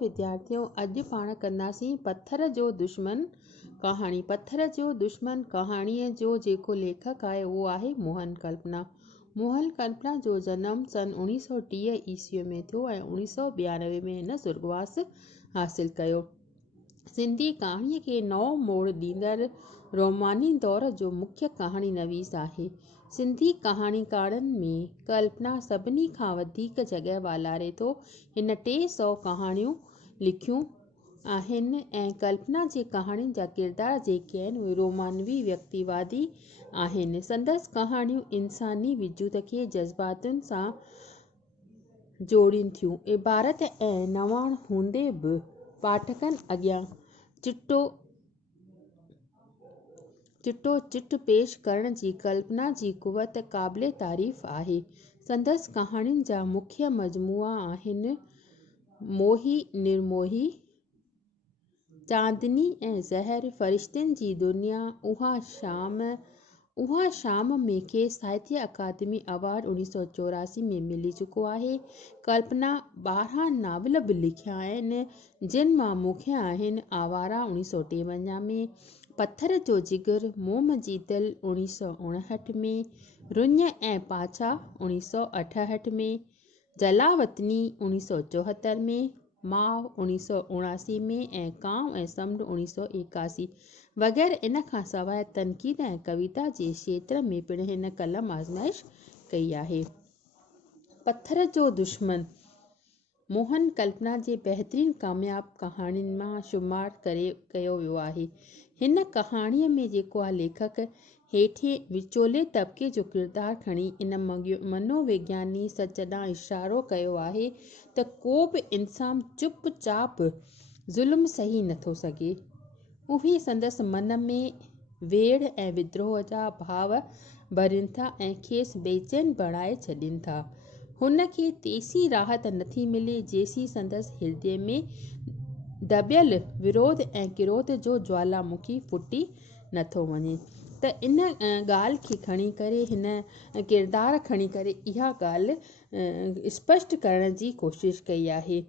विद्यार्थियों, अॼु पाण कंदासीं पत्थर जो दुश्मन कहाणी। पत्थर जो दुश्मन कहाणीअ जो जेको लेखक आहे उहो आहे मोहन कल्पना। मोहन कल्पना जो जनम सन 1930 ईस्वीअ में थियो ऐं 1992 में हिन सुर्ॻवास हासिल कयो। सिंधी कहाणीअ खे नओं मोड़ ॾींदड़ रोमानी दौर जो मुख्य कहाणी नवीस आहे। सिंधी कहाणीकारनि में कल्पना सभिनी खां वधीक जॻह वालारे थो। हिन 300 कहाणियूं लिखियूं आहिनि ऐं कल्पना जी कहाणियुनि जा किरदार जेके आहिनि उहे रोमानवी व्यक्तिवादी आहिनि। संदसि कहाणियूं इंसानी वजूद खे जज़्बातुनि सां जोड़ीनि थियूं। इबारत ऐं नवाण हूंदे बि पाठकनि अॻियां चिटो चिट पेश करण जी कल्पना जी कुवत क़ाबिले तारीफ़ आहे। संदसि कहाणियुनि जा मुख्य मजमूआ आहिनि मोही निर्मोही, चांदनी ऐं ज़हर, फ़रिश्तनि जी दुनिया, उहा शाम में खे साहित्य अकादमी अवार्ड 1984 में मिली चुको आहे। कल्पना 12 नावल बि लिखिया आहिनि जिन मां मुख्य आहिनि आवारा 1953 में, पत्थर जो जिगर, मोम जी दिल 1959 में, रुञ ऐं पाछा 1968 में, जलावतनी 1974 में, माउ 1979 में ऐं कांव ऐं समुंड 1981 वग़ैरह। इन खां सवाइ तनक़ीद ऐं कविता जे क्षेत्र में पिणु हिन कलम आज़माइश कई आहे। पत्थर जो दुश्मन मोहन कल्पना जे बहितरीन कामयाब कहाणियुनि मां शुमार कयो वियो आहे। हिन कहाणीअ में जेको आहे लेखक हेठिएं विचोले तबिके जो किरदारु खणी इन मनोविज्ञानी सच ॾांहुं इशारो कयो आहे त को बि इंसान चुपचाप ज़ुल्म सही नथो सघे। उहे संदसि मन में वेड़ ऐं विद्रोह जा भाव भरीनि था ऐं खेसि बेचैन बणाए छॾीनि था। हुन खे तेसी राहत नथी मिले जेसी संदसि हृदय में दॿियल विरोध ऐं किरोध जो ज्वालामुखी फुटी नथो वञे। त इन ॻाल्हि खे खणी करे हिन किरदारु खणी करे इहा ॻाल्हि स्पष्ट करण जी कोशिशि कई आहे।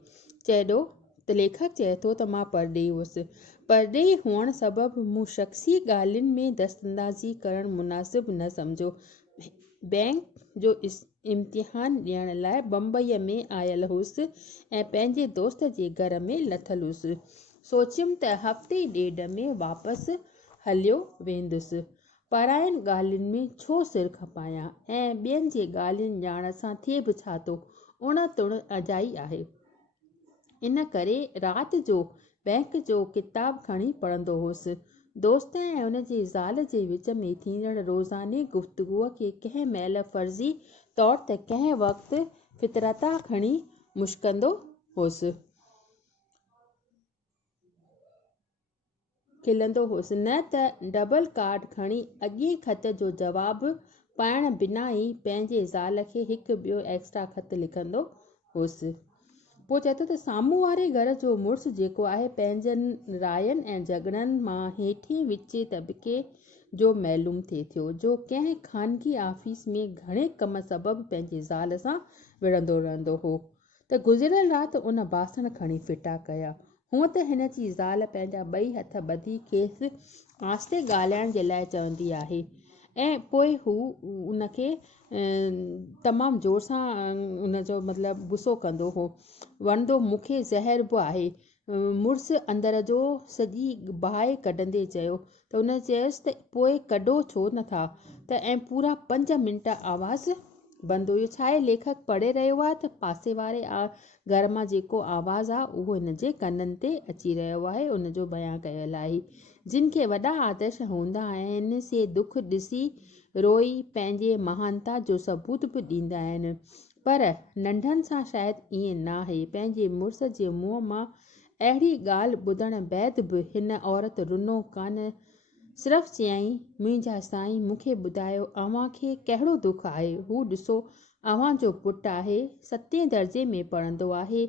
लेखक चए थो त मां परॾेही हुअसि। परॾेही हुअण सबबि मूं शख़्सी ॻाल्हियुनि में दस्तंदाज़ी करणु मुनासिबु न सम्झो। बैंक जो इम्तिहान ॾियण लाइ बम्बईअ में आयल हुअसि ऐं पंहिंजे दोस्त जे घर में लथल हुअसि। सोचियमि त हफ़्ते ॾेढ में वापसि हलियो वेंदुसि। परायनि ॻाल्हियुनि में छो सिर खपायां ऐं ॿियनि जे ॻाल्हियुनि ॼाण सां थिए बि छा थो, उण तुण अजाई आहे। इन करे राति जो बैंक जो किताबु खणी पढ़ंदो हुअसि। दोस्त ऐं उन जे ज़ाल जे विच में थींदड़ रोज़ाने गुफ़्तगूअ खे कंहिं महिल फ़र्ज़ी तौर ते कंहिं वक़्तु फितरता खणी मुश्कंदो हुअसि, खिलंदो हुअसि, न त डबल कार्ड खणी अॻिए ख़त जो जवाबु पाइण बिना ई पंहिंजे ज़ाल खे हिकु ॿियो एक्स्ट्रा ख़त लिखंदो हुअसि। पोइ चए थो त साम्हूं वारे घर जो मुड़ुसु जेको आहे पंहिंजनि रायनि ऐं झगड़नि मां हेठिएं विचे तबिके जो मालूम थिए थियो, जो कंहिं ख़ानगी आफ़ीस में घणे कम सबबि पंहिंजे ज़ाल सां विढ़ंदो रहंदो हो त गुज़िरियल राति उन बासण खणी फिटा कया। हूअं त हिन जी ज़ाल पंहिंजा 2 हथ ॿधी खेसि आस्ते ॻाल्हाइण जे लाइ चवंदी आहे ऐं पोइ हू उनखे तमामु ज़ोर सां उनजो मतिलबु गुस्सो कंदो हो। वणंदो मूंखे ज़हर बि आहे। मुड़ुसु अंदर जो सॼी बाहि कढंदे चयो त हुन चयसि त पोइ कढो छो नथा त ऐं पूरा 5 मिंट आवाज़ु बंदि हुयो। छा आहे, लेखक पढ़े रहियो आहे त पासे वारे घर मां जेको आवाज़ु आहे उहो हिन जे कननि ते अची रहियो आहे। उनजो बयां कयल आहे। जिन खे वॾा आदर्श हूंदा आहिनि से दुख ॾिसी रोई पंहिंजे महानता जो सबूत बि ॾींदा आहिनि, पर नंढनि सां शायदि ईअं न आहे। पंहिंजे मुड़ुस जे मुंहं मां अहिड़ी ॻाल्हि ॿुधण बैदि बि हिन औरत रुनो कान, सिर्फ़ु चयाईं, मुंहिंजा साईं मूंखे ॿुधायो अव्हां खे कहिड़ो दुख आहे। हू ॾिसो अव्हांजो पुटु आहे, 7 दर्जे में पढ़ंदो आहे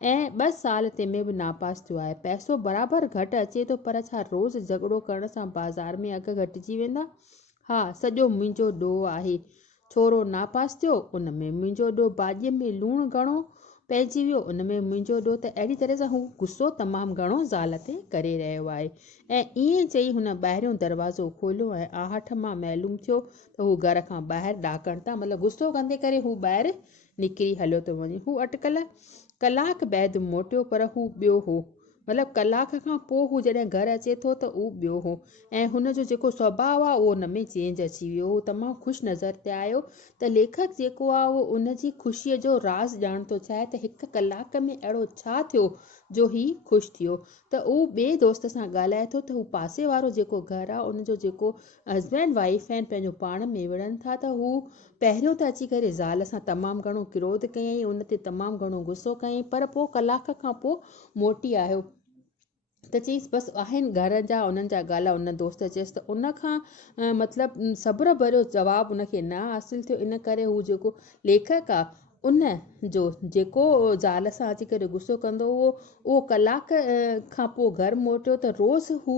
ऐं 2 साल ते में बि नापास थियो आहे। पैसो बराबरि घटि अचे थो, पर छा रोज़ झगड़ो करण सां बाज़ार में अघ घटिजी वेंदा? हा, सॼो मुंहिंजो ॾोह आहे। छोरो नापास थियो, उन में मुंहिंजो ॾोह। भाॼीअ में लूणु घणो पइजी वियो उन में मुंहिंजो ॾोह। त अहिड़ी तरह सां हू गुस्सो तमामु घणो ज़ाल ते करे रहियो आहे। ऐं ईअं चई हुन ॿाहिरियों दरवाज़ो खोलियो ऐं आहट मां मालूम थियो त हू घर खां ॿाहिरि ॾाकण था, मतिलबु गुस्सो कंदे करे हू ॿाहिरि निकिरी हलियो थो वञे। हू अटकल कलाक बैदि मोटियो, पर हू ॿियो हो। मतिलबु कलाक खां पोइ हू जॾहिं घरु अचे थो त उहो ॿियो हो। ऐं हुनजो जेको स्वभाव आहे उहो उन में चेंज अची वियो। उहो तमामु ख़ुशि नज़र ते आयो। त लेखक जेको आहे उहो उनजी ख़ुशीअ जो राज़ ॼाण थो चाहे त हिकु कलाक में अहिड़ो छा थियो जो ही ख़ुशि थियो। त उहो ॿिए दोस्त सां ॻाल्हाए थो त हू पासे वारो जेको घरु आहे उनजो जेको हस्बैंड वाइफ आहिनि पंहिंजो पाण में विढ़नि था, त हू पहिरियों त अची करे ज़ाल सां तमामु घणो क्रोध कयईं, उन ते तमामु घणो गुस्सो कयईं, पर पोइ कलाक खां पोइ मोटी आयो त चईसि बसि आहिनि घर जा उन्हनि जा ॻाल्हा। उन दोस्त चयसि त उन खां मतिलबु सब्र भरियो जवाबु उनखे न हासिलु थियो। इन करे हू जेको लेखक आहे उन जो जेको ज़ाल सां अची करे गुस्सो कंदो हुओ उहो कलाक खां पोइ घरु मोटियो त रोज़ु हू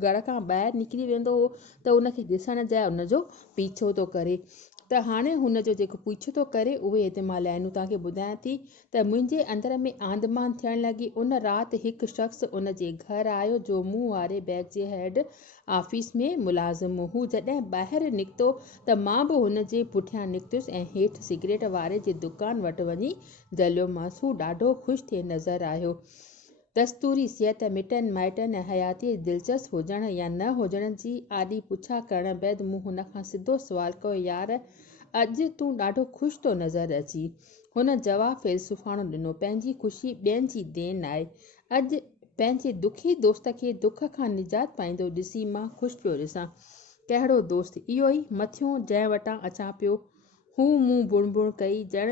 घर खां ॿाहिरि निकिरी वेंदो हो त उनखे ॾिसण जा उनजो पीछो थो करे। त हाणे हुनजो जेको पीछो थो करे उहे हिते मां लाइनूं तव्हांखे ॿुधायां थी त मुंहिंजे अंदर में आंदमान थियणु लॻी। उन राति हिकु शख़्स उन जे घरु आयो जो मूं वारे बैंक जे हेड ऑफिस में मुलाज़िम हो। हू जॾहिं ॿाहिरि निकितो त मां बि हुन जे पुठियां निकितुसि ऐं हेठि सिगरेट वारे जी दुकान वटि वञी दलियोमांसि। हू ॾाढो ख़ुशि थिए नज़र आयो। दस्तूरी सिहत, मिटनि माइटनि ऐं हयातीअ दिलचस्प हुजण या न हुजण जी आॾी पुछा करण बैदि मूं हुन खां सिधो सुवालु कयो, यार अॼु तूं ॾाढो ख़ुशि थो नज़र अची। हुन जवाबु फ़िलसुफ़ाणो ॾिनो, पंहिंजी ख़ुशी ॿियनि जी देन आहे। अॼु पंहिंजे दुखी दोस्त खे दुख खां निजात पाईंदो ॾिसी मां ख़ुशि पियो ॾिसां। कहिड़ो दोस्त? इहो ई मथियों जंहिं वटां अचां पियो। हू मूं बुणबुण कई, ॼण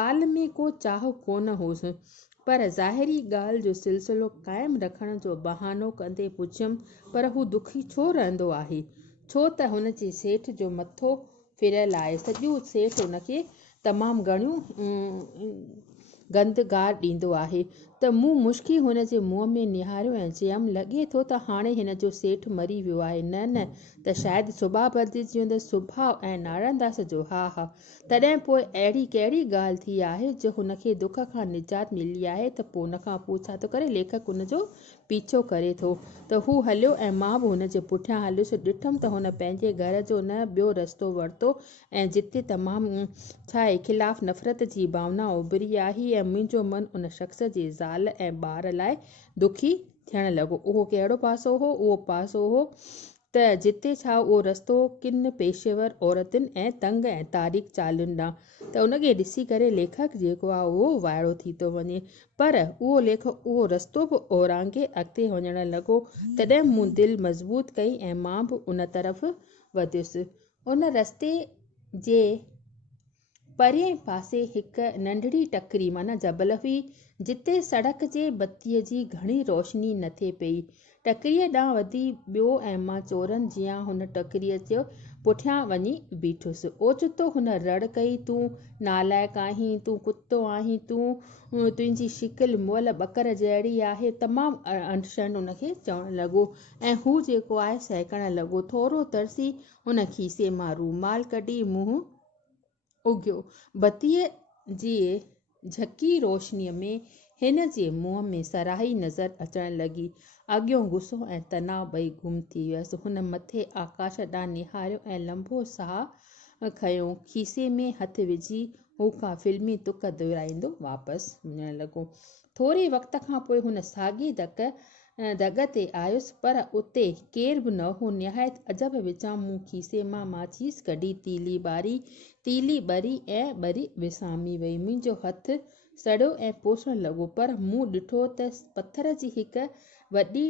ॻाल्हि में को चाह कोन होसि, पर ज़ाहिरी ॻाल्हि जो सिलसिलो क़ाइमु रखण जो बहानो कंदे पुछियमि, पर हू दुखी छो रहंदो आहे? छो त हुन जे सेठ जो मथो फिरियल आहे। सॼो सेठ हुनखे तमामु घणियूं गंदगार ॾींदो आहे। त मूं मुश्की हुन जे मुंहं में निहारियो ऐं चयमि, लॻे थो त हाणे हिन जो सेठ मरी वियो आहे। न न, त शायदि सुभाउ बदिलिजी वेंदसि। सुभाउ ऐं नारायणदास जो? हा हा। तॾहिं पोइ अहिड़ी कहिड़ी ॻाल्हि थी आहे जो हुनखे दुख खां निजात मिली आहे? त पोइ उन खां पोइ छा थो करे? लेखक हुनजो पीछो करे थो त हू हलियो ऐं मां बि हुन जे पुठियां हलियुसि। ॾिठमि त हुन पंहिंजे घर जो न ॿियो रस्तो वरितो ऐं जिते तमामु छा आहे ख़िलाफ़ु नफ़रत जी भावना उभरी आई ऐं मुंहिंजो मनु उन शख़्स जे ज़ाल ऐं ॿार लाइ दुखी थियणु लॻो। उहो कहिड़ो पासो हो? उहो पासो हो त जिते छा उहो रस्तो किन पेशेवर औरतुनि ऐं तंग ऐं तारीख़ चालियुनि ॾांहुं। त उनखे ॾिसी करे लेखक जेको आहे उहो वाइड़ो थी थो वञे, पर उहो लेखक उहो रस्तो बि ओरांगे अॻिते वञणु लॻो। तॾहिं मूं दिलि मज़बूत कई ऐं मां बि उन तरफ़ वधियुसि। उन रस्ते जे परिएं पासे हिकु नंढड़ी टकिरी माना जबल हुई, जिते सड़क जे बत्तीअ जी घणी रोशनी न थिए पई। टकिरीअ ॾांहुं वधी वियो ऐं मां चोरनि जियां हुन टकिरीअ जे पुठियां वञी बीठुसि। ओचितो हुन रड़ कई, तूं नालाइक़ आहीं, तूं कुतो आहीं, तुंहिंजी शिकिल मुअल ॿकर जहिड़ी आहे। तमामु अणशंड उनखे चवणु लॻो ऐं हू जेको आहे सहकणु लॻो। थोरो तरसी हुन खीसे मां रूमाल कढी मुंहुं उघियो। बत्तीअ जी झकी रोशनीअ में हिन जे मुंहं में सराही नज़र अचणु लॻी। अॻियों गुस्सो ऐं तनाव ॿई गुम थी वियसि। हुन मथे आकाश ॾांहुं निहारियो ऐं लंबो साहु खंयो। खीसे में हथु विझी हू का फिल्मी तुक दुहिराईंदो वापसि वञणु लॻो। थोरे वक़्त खां पोइ हुन साॻी दग ते आयुसि, पर उते केर बि न हो। निहायत अजब विचां मूं खीसे मां माचीस कढी तीली ॿरी ऐं ॿरी विसामी वई। मुंहिंजो हथु सड़ियो ऐं पोसणु लॻो, पर मूं ॾिठो त पथर जी हिकु वॾी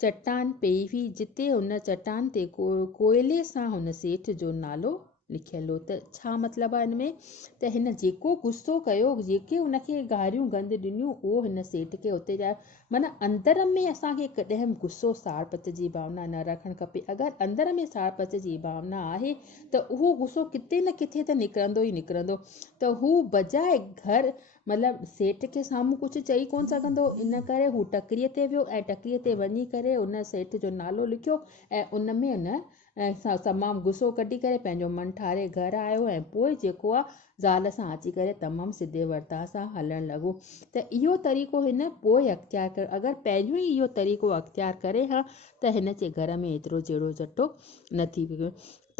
चट्टान पई हुई, जिते हुन चट्टान ते कोयले सां हुन सेठ जो नालो लिखियलु हो। त छा मतिलबु आहे हिन में? त हिन जेको गुस्सो कयो, जेके हुनखे गारियूं गंद ॾिनियूं, उहो हिन सेठ खे उते जा माना अंदर में असांखे कॾहिं बि गुस्सो साड़ पच जी भावना न रखणु खपे। अगरि अंदर में साड़ पच जी भावना आहे त उहो गुस्सो किथे न किथे त निकिरंदो ई निकिरंदो। त हू बजाए घर मतिलबु सेठ खे साम्हूं कुझु चई कोन सघंदो, इन करे हू टकिरीअ ते वियो ऐं टकिरीअ ते वञी करे उन सेठ जो नालो लिखियो ऐं उन में उन तमामु गुस्सो कढी करे पंहिंजो मनु ठारे घरु आयो ऐं पोइ जेको आहे ज़ाल सां अची करे तमामु सिधे वर्ताव सां हलणु लॻो। त इहो तरीक़ो हिन पोइ अख़्तियार कयो। अगरि पहिरियों ई इहो तरीक़ो अख़्तियार करे हा त हिन जे घर में एतिरो जहिड़ो जटो न थी वियो।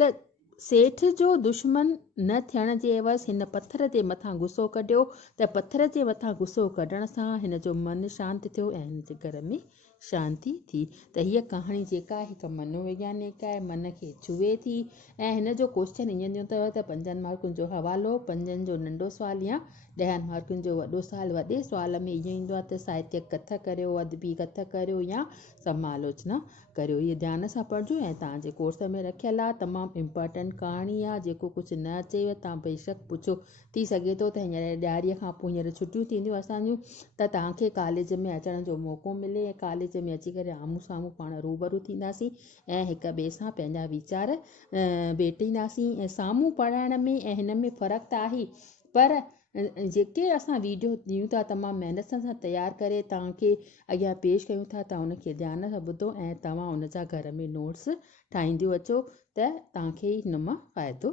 त सेठ जो दुश्मन न थियण जे एवज़ हिन पथर जे मथां गुस्सो कढियो त पथर जे मथां गुस्सो कढण सां हिन जो मनु शांति थियो ऐं हिन जे घर में शांती थी। त हीअ कहाणी जेका आहे हिकु मनोवैज्ञानिक आहे, मन खे छुए थी। ऐं हिन जो क्वेश्चन ईअं ॾिनो अथव त 5 मार्कुनि जो हवालो, 5 जो नंढो सुवालु या 10 मार्कुनि जो वॾो सुवालु। वॾे सुवाल में इहो ईंदो आहे त साहित्यक कथक करियो, अदबी कथक करियो या समालोचना करियो। इहे ध्यान सां पढ़िजो ऐं तव्हांजे कोर्स में रखियलु आहे। तमामु इम्पॉर्टेंट कहाणी आहे। जेको कुझु न अचेव तव्हां बेशक पुछो। थी सघे थो त हींअर ॾियारीअ खां पोइ हींअर छुटियूं थींदियूं असांजूं त तव्हांखे कॉलेज में अचण जो मौक़ो मिले ऐं कॉलेज में अची करे आम्हूं साम्हूं पाण रूबरू थींदासीं ऐं हिक ॿिए सां पंहिंजा वीचार भेटींदासीं। ऐं साम्हूं पढ़ाइण में ऐं हिन में फ़र्क़ु त आहे, पर जेके असां वीडियो ॾियूं था तमामु महिनत सां तयारु करे तव्हांखे अॻियां पेश कयूं था, तव्हां उनखे ध्यान सां ॿुधो ऐं तव्हां उन जा घर में नोट्स ठाहींदियूं अचो त तव्हांखे हिन मां फ़ाइदो